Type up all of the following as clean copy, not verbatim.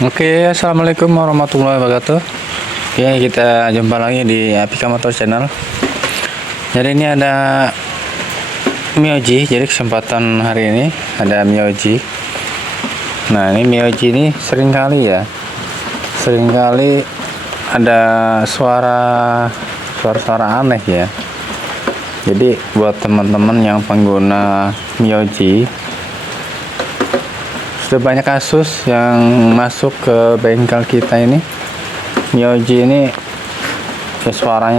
Oke, assalamualaikum warahmatullahi wabarakatuh. Oke, kita jumpa lagi di Apika Motor Channel. Jadi ini ada Mioji. Jadi kesempatan hari ini ada Mioji. Nah, ini Mioji ini seringkali ada suara aneh ya. Jadi buat teman-teman yang pengguna Mioji, sudah banyak kasus yang masuk ke bengkel kita ini. Mioji ini suaranya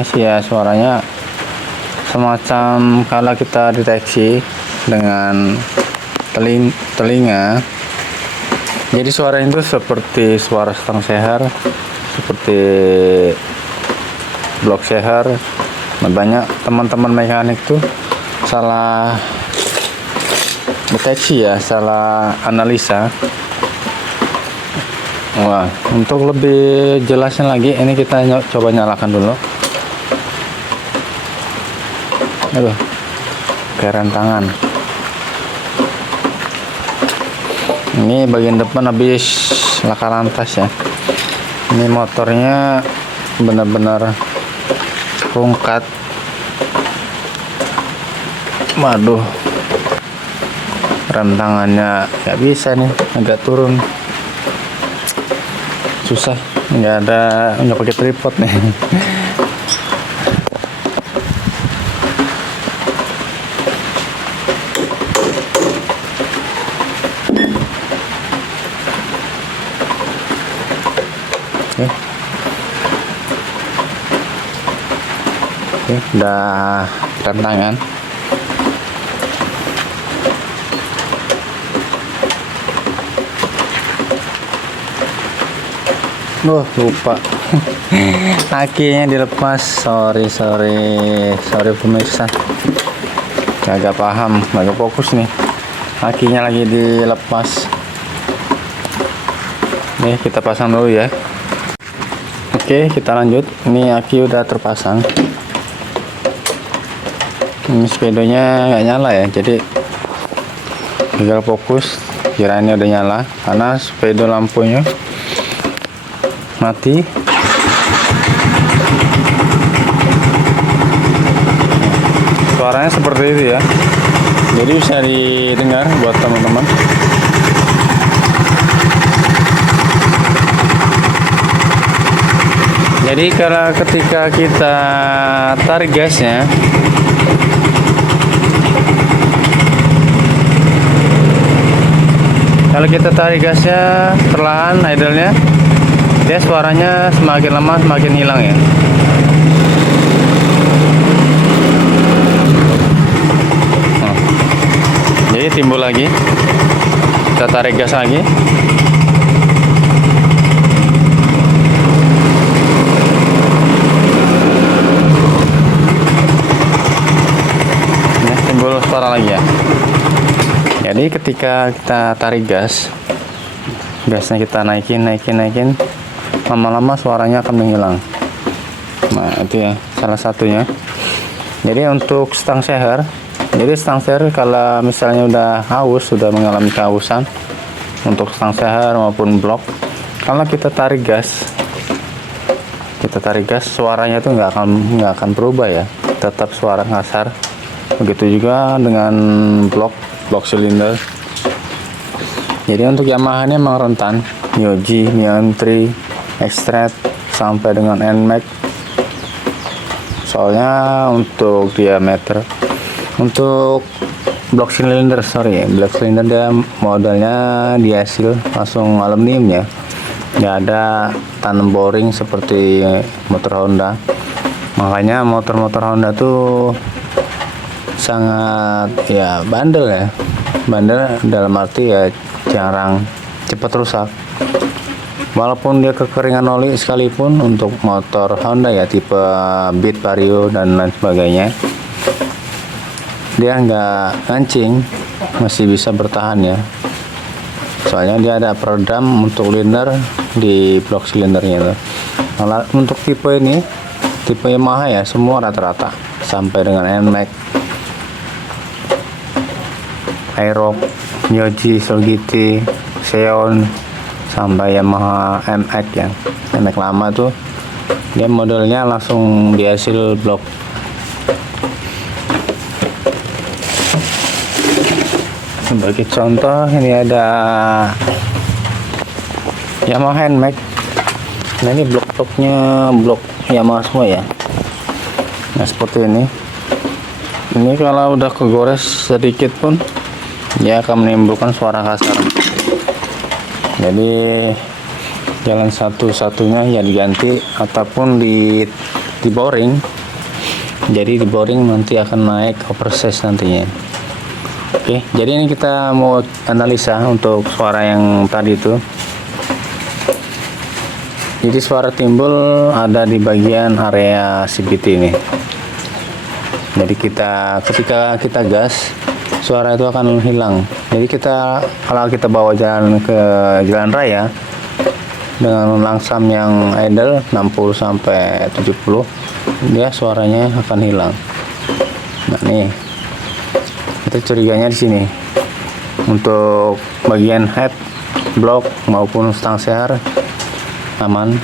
semacam kalau kita deteksi dengan telinga. Jadi suara itu seperti suara stang seher, seperti blok seher. Nah, banyak teman-teman mekanik tuh salah deteksi ya, salah analisa. Wah, untuk lebih jelasnya lagi, ini kita coba nyalakan dulu. Aduh, keren tangan. Ini bagian depan habis laka lantas ya. Ini motornya benar-benar rungkat. Waduh, rem tangannya nggak bisa nih, agak turun, susah, nggak pakai tripod nih. Oke, udah rem tangan. Lupa akinya dilepas. Sorry pemirsa, agak paham, agak fokus nih, akinya lagi dilepas. Nih kita pasang dulu ya. Oke, kita lanjut. Ini aki udah terpasang. Ini speedonya nggak nyala ya, jadi tinggal fokus. Kirainnya udah nyala karena speedo lampunya mati. Suaranya seperti itu ya, jadi bisa didengar buat teman-teman. Jadi karena ketika kita tarik gasnya, kalau kita tarik gasnya perlahan, idle-nya, dia suaranya semakin lama semakin hilang ya. Jadi timbul lagi, kita tarik gas lagi. Nah, timbul suara lagi ya. Jadi ketika kita tarik gasnya kita naikin, lama-lama suaranya akan menghilang. Nah, itu ya salah satunya. Jadi untuk stang seher, kalau misalnya udah haus, sudah mengalami kehausan, untuk stang seher maupun blok, kalau kita tarik gas, suaranya itu nggak akan berubah ya, tetap suara kasar. Begitu juga dengan blok silinder. Jadi untuk Yamaha ini memang rentan, Mioji, Mio M3, X-Trail sampai dengan NMAX. Soalnya untuk diameter, untuk blok silinder dia modelnya di hasil langsung aluminium ya, nggak ada tanam boring seperti motor Honda. Makanya motor-motor Honda tuh sangat ya bandel dalam arti ya jarang cepat rusak. Walaupun dia kekeringan oli sekalipun, untuk motor Honda ya tipe Beat, Vario dan lain sebagainya, dia nggak ngancing, masih bisa bertahan ya. Soalnya dia ada peredam untuk liner di blok silindernya itu. Nah, untuk tipe ini, tipe Yamaha ya, semua rata-rata sampai dengan NMAX, Aerox, Mioji, Soul GT, Xeon, sampai Yamaha MX ya. MX lama tuh dia modelnya langsung di hasil blok. Sebagai contoh ini ada Yamaha NMAX. Nah ini blok-bloknya blok Yamaha semua ya. Nah seperti ini. Ini kalau udah kegores sedikit pun dia akan menimbulkan suara kasar. Jadi jalan satu-satunya ya diganti ataupun di boring. Jadi di boring nanti akan naik oversize nantinya. Oke, jadi ini kita mau analisa untuk suara yang tadi itu. Jadi suara timbul ada di bagian area CVT ini. Jadi ketika kita gas, suara itu akan hilang. Jadi kalau kita bawa jalan ke jalan raya dengan langsam yang idle 60 sampai 70, dia suaranya akan hilang. Nah nih, kita curiganya di sini. Untuk bagian head, block maupun stang sear aman.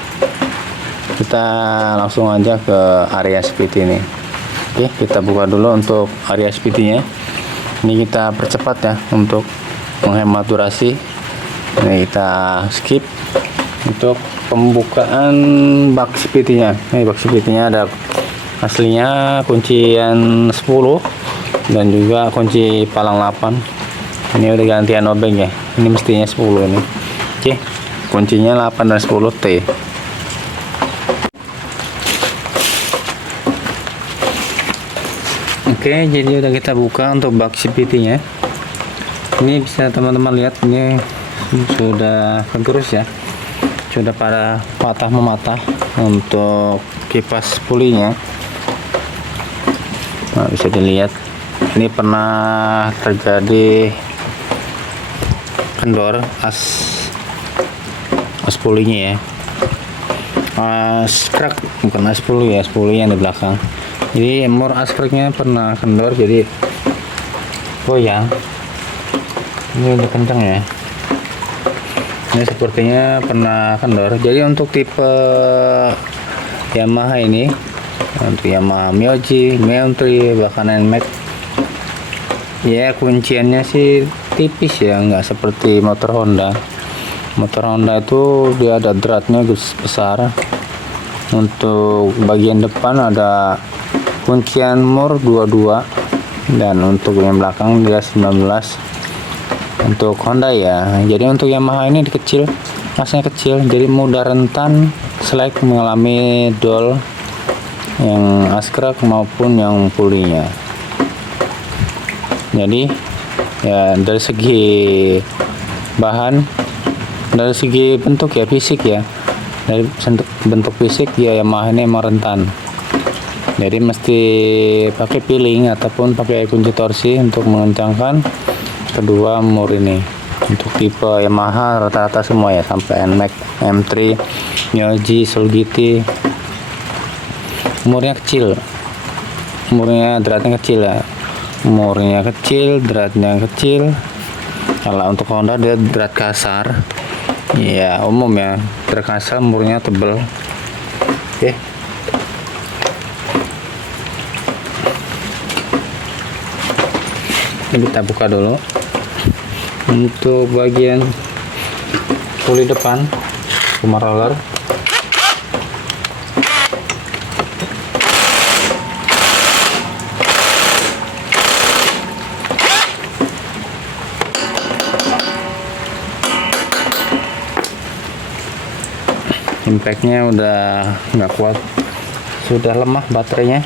Kita langsung aja ke area CVT ini. Oke, kita buka dulu untuk area CVT-nya. Ini kita percepat ya untuk menghemat durasi. Ini kita skip untuk pembukaan bak CVT-nya. Ini bak CVT-nya ada aslinya kuncian 10 dan juga kunci palang 8. Ini udah gantian obeng ya. Ini mestinya 10 ini. Oke, kuncinya 8 dan 10 T. Oke, jadi udah kita buka untuk bak CVT-nya. Ini bisa teman-teman lihat, ini sudah kegerus ya, sudah pada patah mematah untuk kipas pulinya. Nah, bisa dilihat ini pernah terjadi kendor as pulinya ya, as crack, bukan as puli ya, as puli yang di belakang. Jadi emor as cracknya pernah kendor, jadi goyang. Ini udah kencang ya, ini sepertinya pernah kendor. Jadi untuk tipe Yamaha ini, untuk Yamaha Myoji, Meontri, bahkan NMAX ya, kunciannya sih tipis ya, nggak seperti motor Honda. Motor Honda itu dia ada dratnya besar. Untuk bagian depan ada kuncian mur 22 dan untuk yang belakang dia 19 untuk Honda ya. Jadi untuk Yamaha ini kecil, masnya kecil, jadi mudah rentan selain mengalami dol yang as-crack maupun yang pulinya. Jadi ya dari segi bahan, dari segi bentuk ya, fisik ya, dari bentuk fisik ya Yamaha ini emang rentan. Jadi mesti pakai piling ataupun pakai kunci torsi untuk mengencangkan kedua mur ini. Untuk tipe Yamaha rata-rata semua ya, sampai NMAX, M3, Myoji, Soul GT, umurnya kecil, umurnya dratnya kecil ya, umurnya kecil, dratnya kecil. Kalau untuk Honda dia drat kasar ya, umum ya, drat kasar, umurnya tebel. Oke, ini kita buka dulu untuk bagian puli depan rumah roller. Impactnya udah nggak kuat, sudah lemah baterainya.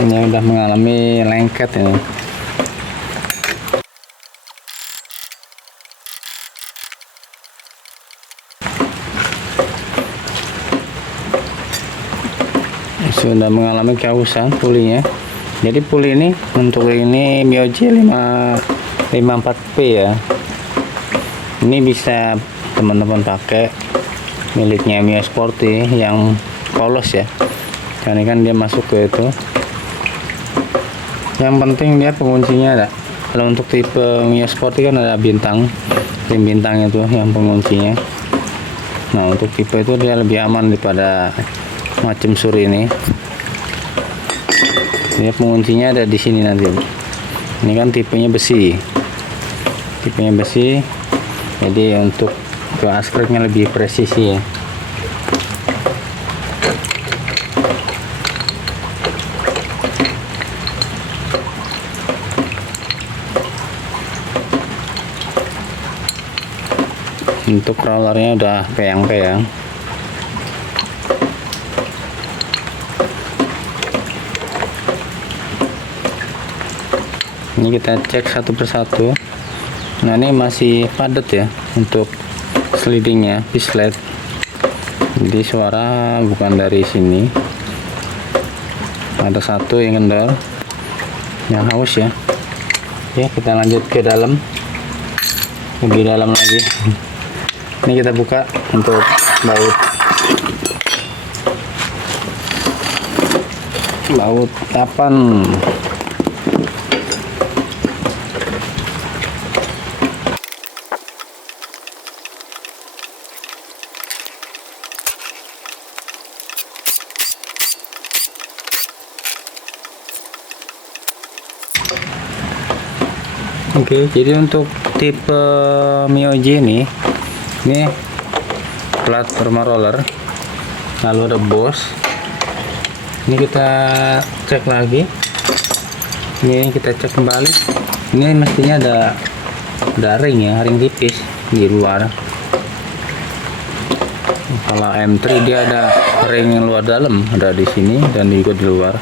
Ini udah mengalami lengket ini. Sudah mengalami keausan pulinya. Jadi puli ini untuk ini Myoji 54P ya. Ini bisa teman-teman pakai miliknya Mio Sporty yang polos ya. Karena kan dia masuk ke itu Yang penting dia penguncinya ada. Kalau untuk tipe Mio Sporty kan ada bintang, rim bintang itu yang penguncinya. Nah untuk tipe itu dia lebih aman daripada macam suri ini. Dia penguncinya ada di sini nanti. Ini kan tipenya besi, jadi untuk ke askreknya lebih presisi ya. Untuk rollernya udah peyang-peyang. Ini kita cek satu persatu. Nah ini masih padat ya untuk slidingnya, pislet. Jadi suara bukan dari sini. Ada satu yang kendor, yang haus ya. Oke, kita lanjut ke dalam, lebih dalam lagi. Ini kita buka untuk baut 8. Oke, jadi untuk tipe Mio J ini platform roller, lalu ada Boss. Ini kita cek lagi. Ini kita cek kembali. Ini mestinya ada ring ya, ring tipis di luar. Kalau M3 dia ada ring yang luar dalam, ada di sini dan juga di luar.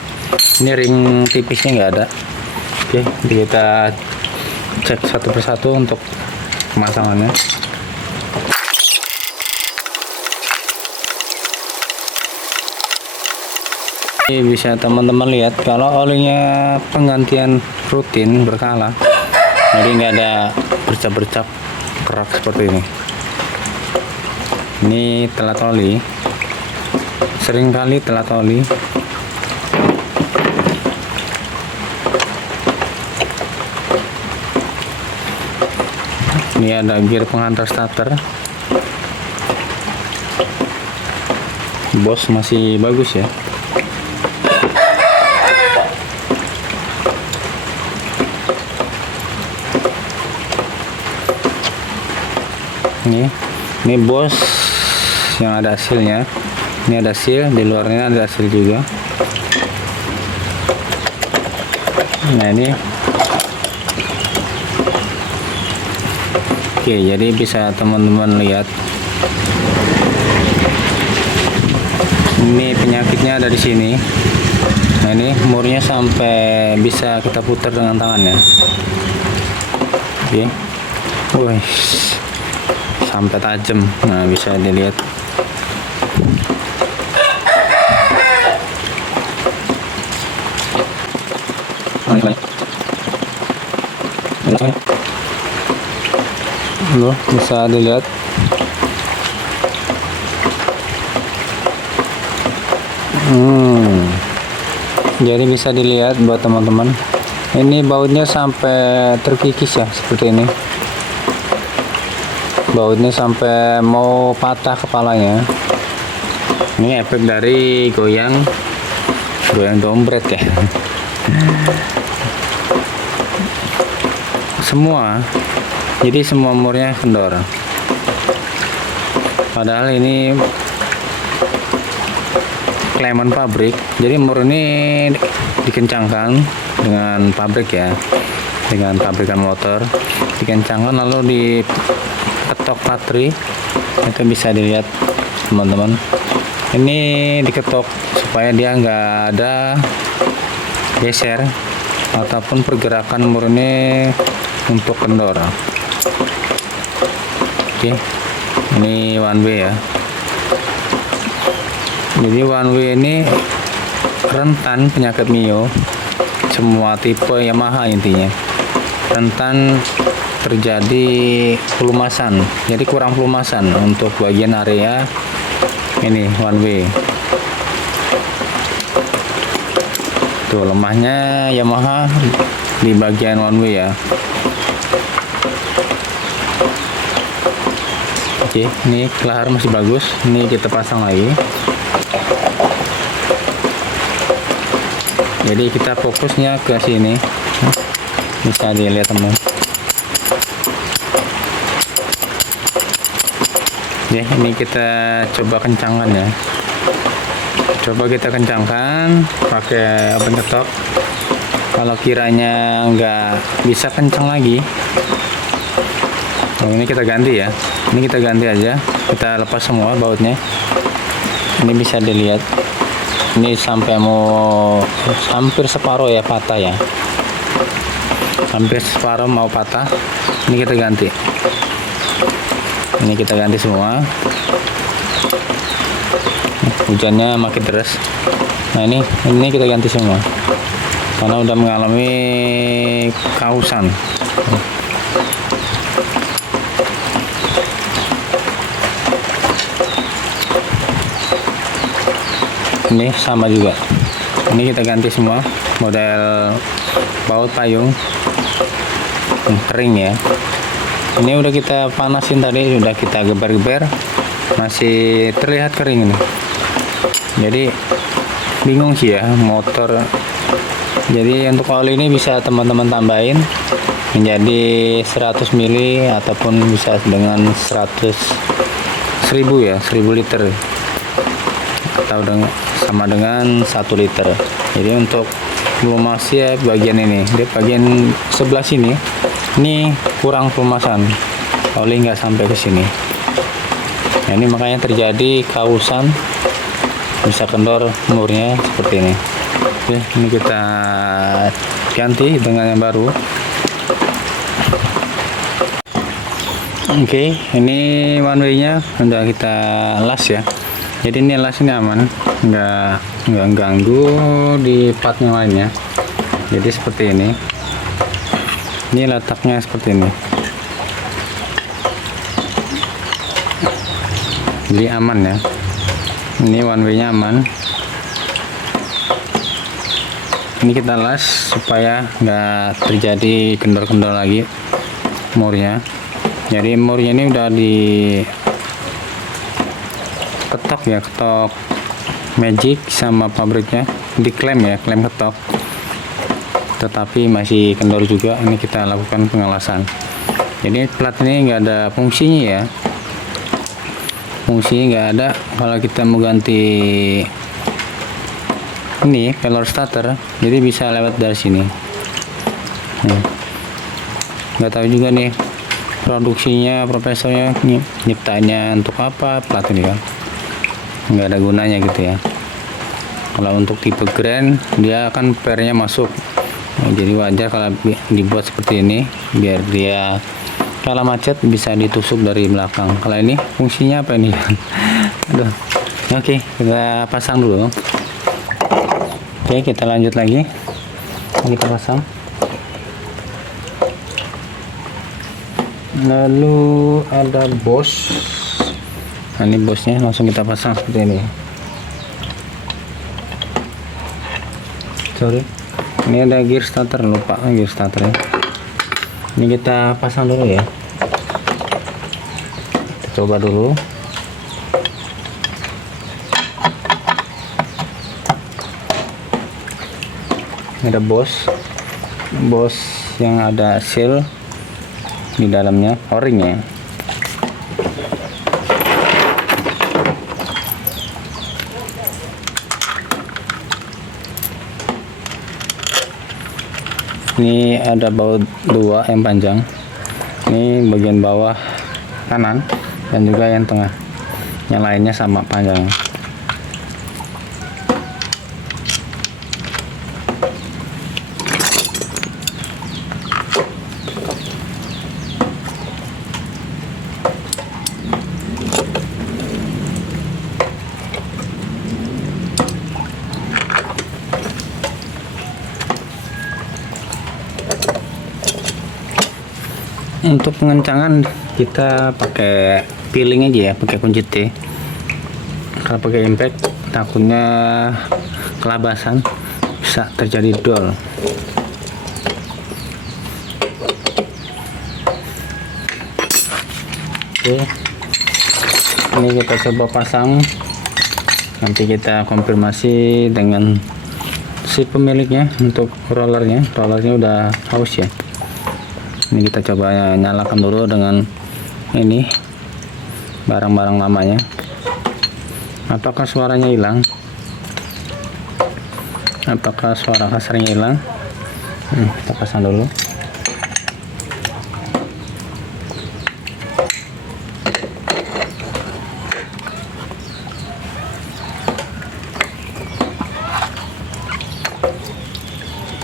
Ini ring tipisnya nggak ada. Oke, kita cek satu persatu untuk pemasangannya. Ini bisa teman-teman lihat kalau olinya penggantian rutin berkala, jadi nggak ada bercak-bercak kerak seperti ini. Ini telat oli, seringkali telat oli. Ini ada gear penghantar starter. Boss masih bagus ya. Ini Boss yang ada hasilnya. Ini ada seal, di luarnya ada hasil juga. Nah ini oke, jadi bisa teman-teman lihat. Ini penyakitnya ada di sini. Nah ini murnya sampai bisa kita putar dengan tangannya. Oke, wih, sampai tajam. Nah bisa dilihat. Loh, bisa dilihat. Jadi bisa dilihat buat teman-teman. Ini bautnya sampai terkikis ya, seperti ini. Bautnya sampai mau patah kepalanya. Ini efek dari goyang dompet ya. Jadi semua murnya kendor. Padahal ini klaiman pabrik. Jadi mur ini dikencangkan dengan pabrik ya, dengan pabrikan motor, dikencangkan lalu diketok patri. Itu bisa dilihat teman-teman. Ini diketok supaya dia nggak ada geser ataupun pergerakan murni untuk kendor. Oke, ini one way ya. Jadi one way ini rentan penyakit Mio, semua tipe Yamaha intinya rentan terjadi pelumasan. Jadi kurang pelumasan untuk bagian area ini one way. Tuh lemahnya Yamaha di bagian one way ya. Oke, ini kelahar masih bagus. Ini kita pasang lagi. Jadi kita fokusnya ke sini. Bisa dilihat teman. Ya, ini kita coba kencangkan ya. Coba kita kencangkan pakai open ketok. Kalau kiranya nggak bisa kencang lagi, ini kita ganti ya. Ini kita ganti aja, kita lepas semua bautnya. Ini bisa dilihat, ini sampai mau hampir separuh ya patah ya, hampir separuh mau patah. Ini kita ganti, ini kita ganti semua. Hujannya makin deras. Nah ini kita ganti semua karena udah mengalami kausan. Ini sama juga, ini kita ganti semua model baut payung ring ya. Ini udah kita panasin tadi, udah kita geber-geber, masih terlihat kering ini. Jadi bingung sih ya motor. Jadi untuk oli ini bisa teman-teman tambahin menjadi 100 mili ataupun bisa dengan 1000 ya, 1000 liter atau dengan sama dengan 1 liter. Jadi untuk pelumasi ya bagian ini, di bagian sebelah sini ini kurang pelumasan, oli nggak sampai ke sini. Nah, ini makanya terjadi kausan, bisa kendor murnya seperti ini. Oke, ini kita ganti dengan yang baru. Oke, ini one way nya udah kita las ya. Jadi ini las ini aman, nggak ganggu di part yang lainnya. Jadi seperti ini. Ini letaknya seperti ini. Jadi aman ya. Ini one way nya aman. Ini kita las supaya nggak terjadi kendor-kendor lagi murnya. Jadi murnya ini udah di ketok ya, ketok magic sama pabriknya, diklaim ya, klaim ketok, tetapi masih kendor juga. Ini kita lakukan pengelasan. Jadi plat ini nggak ada fungsinya ya, fungsinya nggak ada. Kalau kita mau ganti ini pelor starter, jadi bisa lewat dari sini. Nggak tahu juga nih produksinya, profesornya nyiptanya untuk apa plat ini kan, nggak ada gunanya gitu ya. Kalau untuk tipe grand dia akan pernya masuk, nah, jadi wajar kalau dibuat seperti ini biar dia kalau macet bisa ditusuk dari belakang. Kalau ini fungsinya apa ini? Aduh. Oke, kita pasang dulu. Oke, kita lanjut lagi, kita pasang. Lalu ada bos. Nah, ini bosnya langsung kita pasang seperti ini. Sorry, ini ada gear starter, lupa gear starter ya. Ini kita pasang dulu ya. Kita coba dulu. Ini ada bos yang ada seal di dalamnya, o-ring ya. Ini ada baut 2 yang panjang. Ini bagian bawah kanan dan juga yang tengah. Yang lainnya sama panjang. Untuk pengencangan kita pakai peeling aja ya, pakai kunci T. Kalau pakai impact takutnya kelabasan, bisa terjadi dol. Oke, ini kita coba pasang, nanti kita konfirmasi dengan si pemiliknya untuk rollernya udah haus ya. Ini kita coba nyalakan dulu dengan ini barang-barang lamanya. Apakah suaranya hilang? Apakah suara kasarnya hilang? Kita pasang dulu.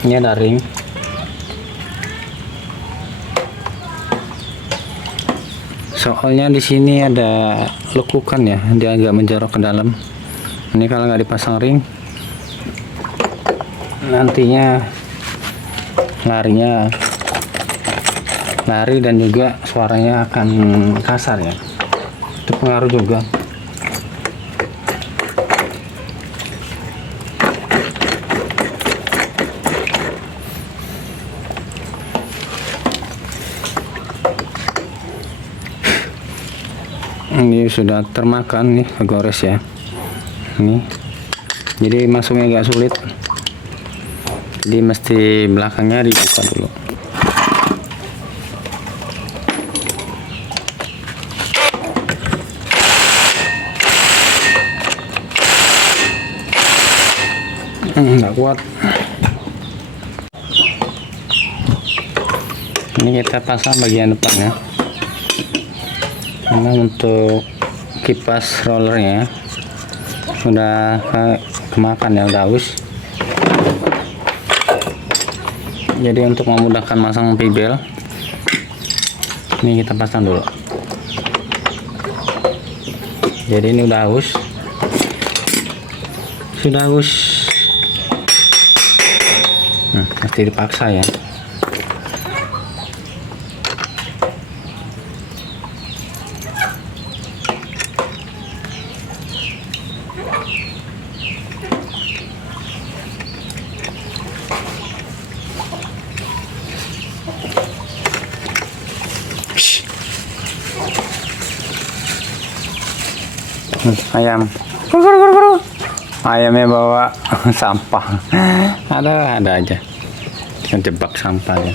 Ini ada ring. Soalnya di sini ada lekukan ya, dia agak menjorok ke dalam. Ini kalau nggak dipasang ring, nantinya lari dan juga suaranya akan kasar ya. Itu pengaruh juga. Ini sudah termakan nih, kegores ya. Ini jadi masuknya agak sulit, jadi mesti belakangnya dibuka dulu. Nggak kuat. Ini kita pasang bagian depan ya. Memang untuk kipas rollernya sudah kemakan ya, udah haus. Jadi untuk memudahkan masang pibel, ini kita pasang dulu. Jadi ini udah haus, sudah haus. Pasti dipaksa ya. Ayam, ayamnya bawa sampah. ada aja terjebak sampah ya.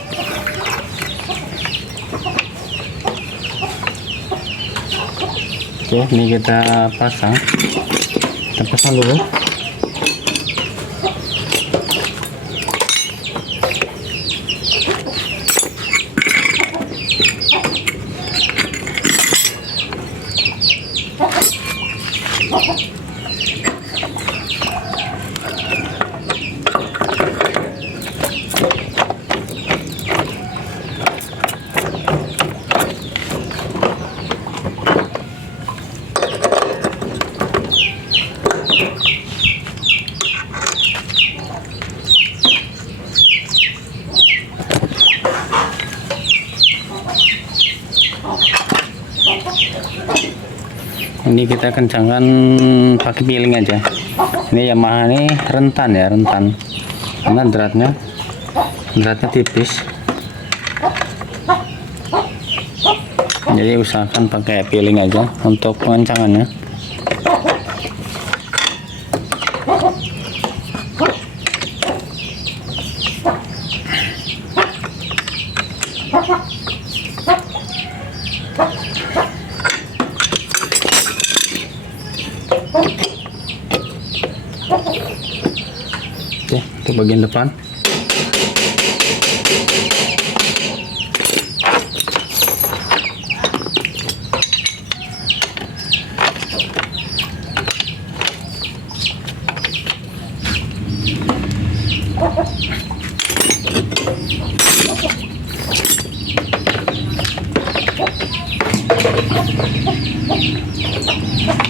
Oke, ini kita pasang dulu. Ini kita kencangkan pakai piling aja. Ini Yamaha ini rentan ya, karena dratnya tipis. Jadi usahakan pakai piling aja untuk pengencangannya. Oke, itu bagian depan.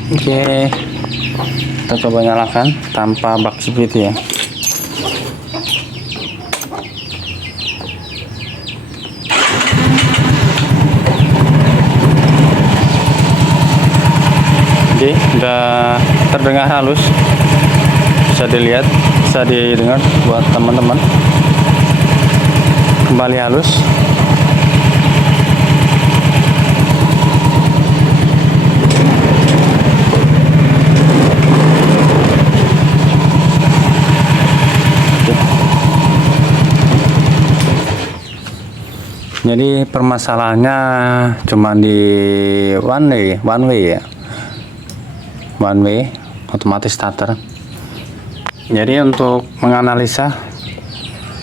Oke, kita coba nyalakan tanpa bak seperti ya. Oke, udah terdengar halus, bisa dilihat bisa didengar buat teman-teman. Kembali halus. Jadi permasalahannya cuma di one way ya, one way otomatis starter. Jadi untuk menganalisa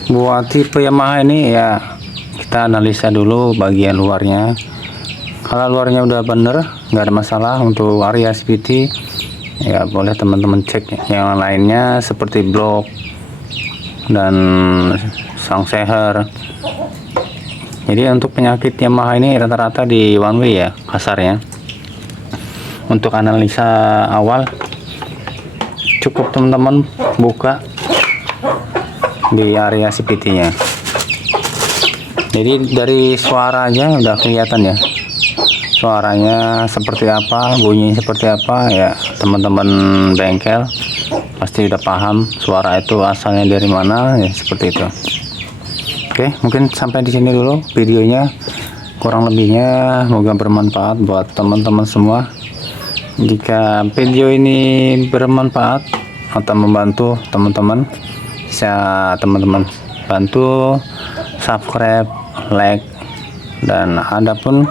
buat tipe Yamaha ini ya, kita analisa dulu bagian luarnya. Kalau luarnya udah bener, nggak ada masalah. Untuk area CVT ya boleh teman-teman cek yang lainnya seperti blok dan sang seher. Jadi untuk penyakit Yamaha ini rata-rata di one way ya, kasarnya. Untuk analisa awal cukup teman-teman buka di area CVT-nya. Jadi dari suara aja udah kelihatan ya, suaranya seperti apa, bunyi seperti apa ya. Teman-teman bengkel pasti udah paham suara itu asalnya dari mana ya, seperti itu. Oke, mungkin sampai di sini dulu videonya. Kurang lebihnya semoga bermanfaat buat teman-teman semua. Jika video ini bermanfaat atau membantu teman-teman, bisa teman-teman bantu subscribe, like, dan adapun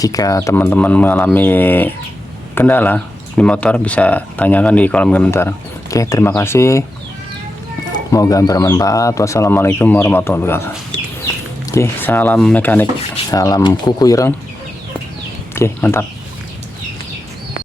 jika teman-teman mengalami kendala di motor bisa tanyakan di kolom komentar. Oke, terima kasih. Semoga bermanfaat. Wassalamualaikum warahmatullahi wabarakatuh. Oke, salam mekanik, salam kuku ireng. Oke, mantap.